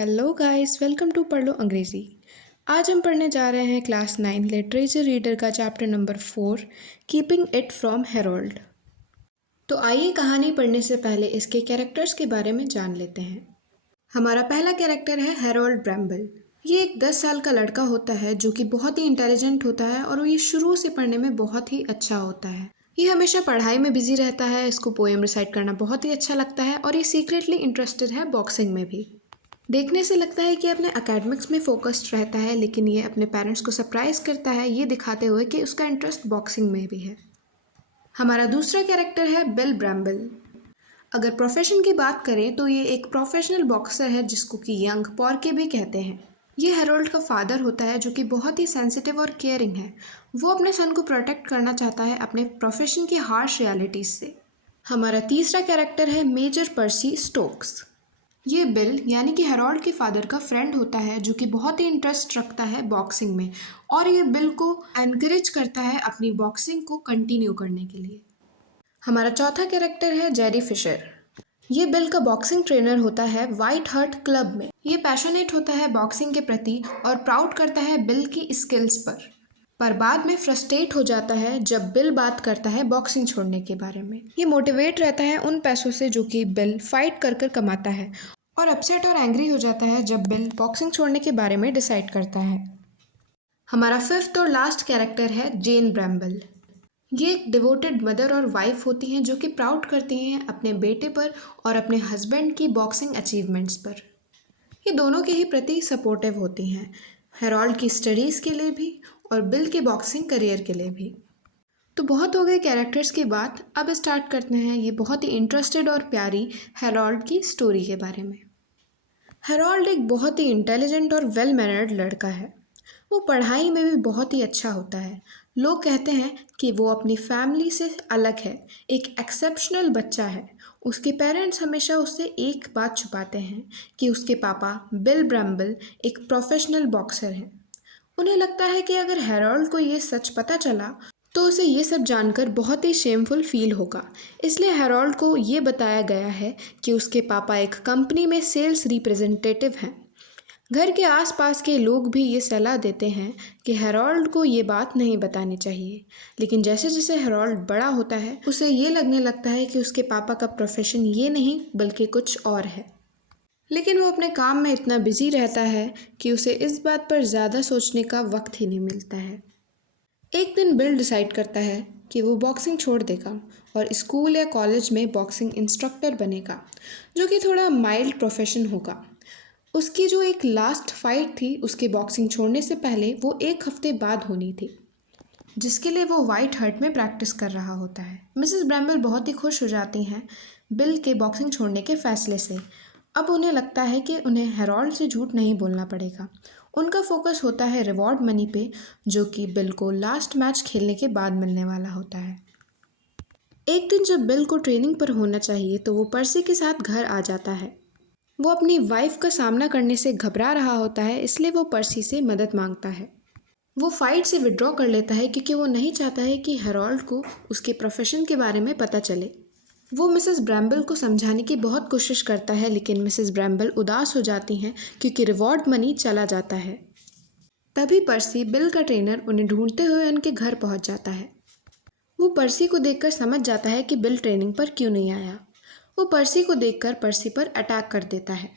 Hello guys, welcome to पढ़ लो अंग्रेज़ी। आज हम पढ़ने जा रहे हैं क्लास 9 लिटरेचर रीडर का chapter number 4 keeping it from Harold. तो आइए कहानी पढ़ने से पहले इसके कैरेक्टर्स के बारे में जान लेते हैं। हमारा पहला कैरेक्टर है हेरोल्ड ब्रैम्बल। ये एक 10 साल का लड़का होता है जो कि बहुत ही इंटेलिजेंट होता है और ये शुरू से पढ़ने में बहुत ही अच्छा होता है। ये हमेशा पढ़ाई में बिजी रहता है, इसको पोएम रिसाइट करना बहुत ही अच्छा लगता है और ये सीक्रेटली इंटरेस्टेड है बॉक्सिंग में भी। देखने से लगता है कि अपने एकेडमिक्स में फोकस्ड रहता है, लेकिन ये अपने पेरेंट्स को सरप्राइज़ करता है ये दिखाते हुए कि उसका इंटरेस्ट बॉक्सिंग में भी है। हमारा दूसरा कैरेक्टर है बिल ब्रैम्बल। अगर प्रोफेशन की बात करें तो ये एक प्रोफेशनल बॉक्सर है जिसको कि यंग पॉर्के भी कहते हैं। ये हेरोल्ड का फादर होता है जो कि बहुत ही सेंसिटिव और केयरिंग है। वो अपने सन को प्रोटेक्ट करना चाहता है अपने प्रोफेशन की हार्श रियलिटीज़ से। हमारा तीसरा कैरेक्टर है मेजर पर्सी स्टोक्स। ये बिल यानी कि हेरोल्ड के फादर का फ्रेंड होता है जो कि बहुत ही इंटरेस्ट रखता है बॉक्सिंग में और ये बिल को एनकरेज करता है अपनी बॉक्सिंग को कंटिन्यू करने के लिए। हमारा चौथा कैरेक्टर है जेरी फिशर। ये बिल का बॉक्सिंग ट्रेनर होता है वाइट हर्ट क्लब में। ये पैशनेट होता है बॉक्सिंग के प्रति और प्राउड करता है बिल की स्किल्स पर बाद में फ्रस्ट्रेट हो जाता है जब बिल बात करता है बॉक्सिंग छोड़ने के बारे में। ये मोटिवेट रहता है उन पैसों से जो कि बिल फाइट कर कर कमाता है और अपसेट और एंग्री हो जाता है जब बिल बॉक्सिंग छोड़ने के बारे में डिसाइड करता है। हमारा फिफ्थ और लास्ट कैरेक्टर है जेन ब्रैम्बल। ये एक डिवोटेड मदर और वाइफ होती हैं जो कि प्राउड करती हैं अपने बेटे पर और अपने हस्बैंड की बॉक्सिंग अचीवमेंट्स पर। ये दोनों के ही प्रति सपोर्टिव होती हैं, हेरोल्ड की स्टडीज़ के लिए भी और बिल के बॉक्सिंग करियर के लिए भी। तो बहुत हो गए कैरेक्टर्स की बात, अब स्टार्ट करते हैं ये बहुत ही इंटरेस्टेड और प्यारी हेरोल्ड की स्टोरी के बारे में। हेरोल्ड एक बहुत ही इंटेलिजेंट और वेल मैनर्ड लड़का है। वो पढ़ाई में भी बहुत ही अच्छा होता है। लोग कहते हैं कि वो अपनी फैमिली से अलग है, एक एक्सेप्शनल बच्चा है। उसके पेरेंट्स हमेशा उससे एक बात छुपाते हैं कि उसके पापा बिल ब्रैम्बल एक प्रोफेशनल बॉक्सर हैं। उन्हें लगता है कि अगर हेरोल्ड को ये सच पता चला तो उसे ये सब जानकर बहुत ही शेमफुल फील होगा। इसलिए हेरोल्ड को ये बताया गया है कि उसके पापा एक कंपनी में सेल्स रिप्रेजेंटेटिव हैं। घर के आसपास के लोग भी ये सलाह देते हैं कि हेरोल्ड को ये बात नहीं बतानी चाहिए, लेकिन जैसे जैसे हेरोल्ड बड़ा होता है उसे ये लगने लगता है कि उसके पापा का प्रोफेशन ये नहीं बल्कि कुछ और है। लेकिन वो अपने काम में इतना बिजी रहता है कि उसे इस बात पर ज़्यादा सोचने का वक्त ही नहीं मिलता है। एक दिन बिल डिसाइड करता है कि वो बॉक्सिंग छोड़ देगा और स्कूल या कॉलेज में बॉक्सिंग इंस्ट्रक्टर बनेगा, जो कि थोड़ा माइल्ड प्रोफेशन होगा। उसकी जो एक लास्ट फाइट थी उसके बॉक्सिंग छोड़ने से पहले वो एक हफ्ते बाद होनी थी, जिसके लिए वो वाइट हर्ट में प्रैक्टिस कर रहा होता है। मिसेस ब्रैम्बल बहुत ही खुश हो जाती हैं बिल के बॉक्सिंग छोड़ने के फैसले से। अब उन्हें लगता है कि उन्हें हेरोल्ड से झूठ नहीं बोलना पड़ेगा। उनका फोकस होता है रिवॉर्ड मनी पे, जो कि बिल को लास्ट मैच खेलने के बाद मिलने वाला होता है। एक दिन जब बिल को ट्रेनिंग पर होना चाहिए तो वो पर्सी के साथ घर आ जाता है। वो अपनी वाइफ का सामना करने से घबरा रहा होता है, इसलिए वो पर्सी से मदद मांगता है। वो फाइट से विड्रॉ कर लेता है क्योंकि वो नहीं चाहता है कि हेरोल्ड को उसके प्रोफेशन के बारे में पता चले। वो मिसेस ब्रैम्बल को समझाने की बहुत कोशिश करता है, लेकिन मिसेस ब्रैम्बल उदास हो जाती हैं क्योंकि रिवॉर्ड मनी चला जाता है। तभी पर्सी बिल का ट्रेनर उन्हें ढूंढते हुए उनके घर पहुंच जाता है। वो पर्सी को देखकर समझ जाता है कि बिल ट्रेनिंग पर क्यों नहीं आया। वो पर्सी को देखकर पर्सी पर अटैक कर देता है।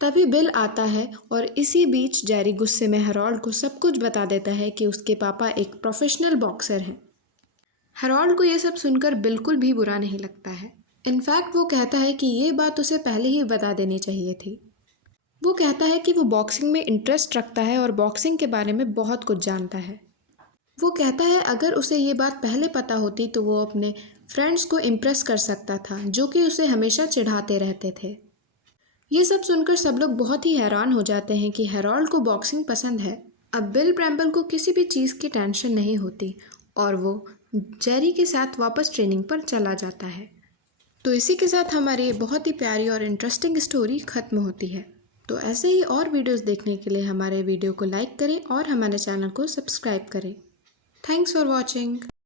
तभी बिल आता है और इसी बीच जेरी गुस्से में हेरोल्ड को सब कुछ बता देता है कि उसके पापा एक प्रोफेशनल बॉक्सर हैं। हेरोल्ड को ये सब सुनकर बिल्कुल भी बुरा नहीं लगता है। इनफैक्ट वो कहता है कि ये बात उसे पहले ही बता देनी चाहिए थी। वो कहता है कि वो बॉक्सिंग में इंटरेस्ट रखता है और बॉक्सिंग के बारे में बहुत कुछ जानता है। वो कहता है अगर उसे ये बात पहले पता होती तो वो अपने फ्रेंड्स को इम्प्रेस कर सकता था, जो कि उसे हमेशा चिढ़ाते रहते थे। ये सब सुनकर सब लोग बहुत ही हैरान हो जाते हैं कि हेरोल्ड को बॉक्सिंग पसंद है। अब बिल ब्रैम्बल को किसी भी चीज़ की टेंशन नहीं होती और वो जेरी के साथ वापस ट्रेनिंग पर चला जाता है। तो इसी के साथ हमारी ये बहुत ही प्यारी और इंटरेस्टिंग स्टोरी ख़त्म होती है। तो ऐसे ही और वीडियोस देखने के लिए हमारे वीडियो को लाइक करें और हमारे चैनल को सब्सक्राइब करें। Thanks for watching.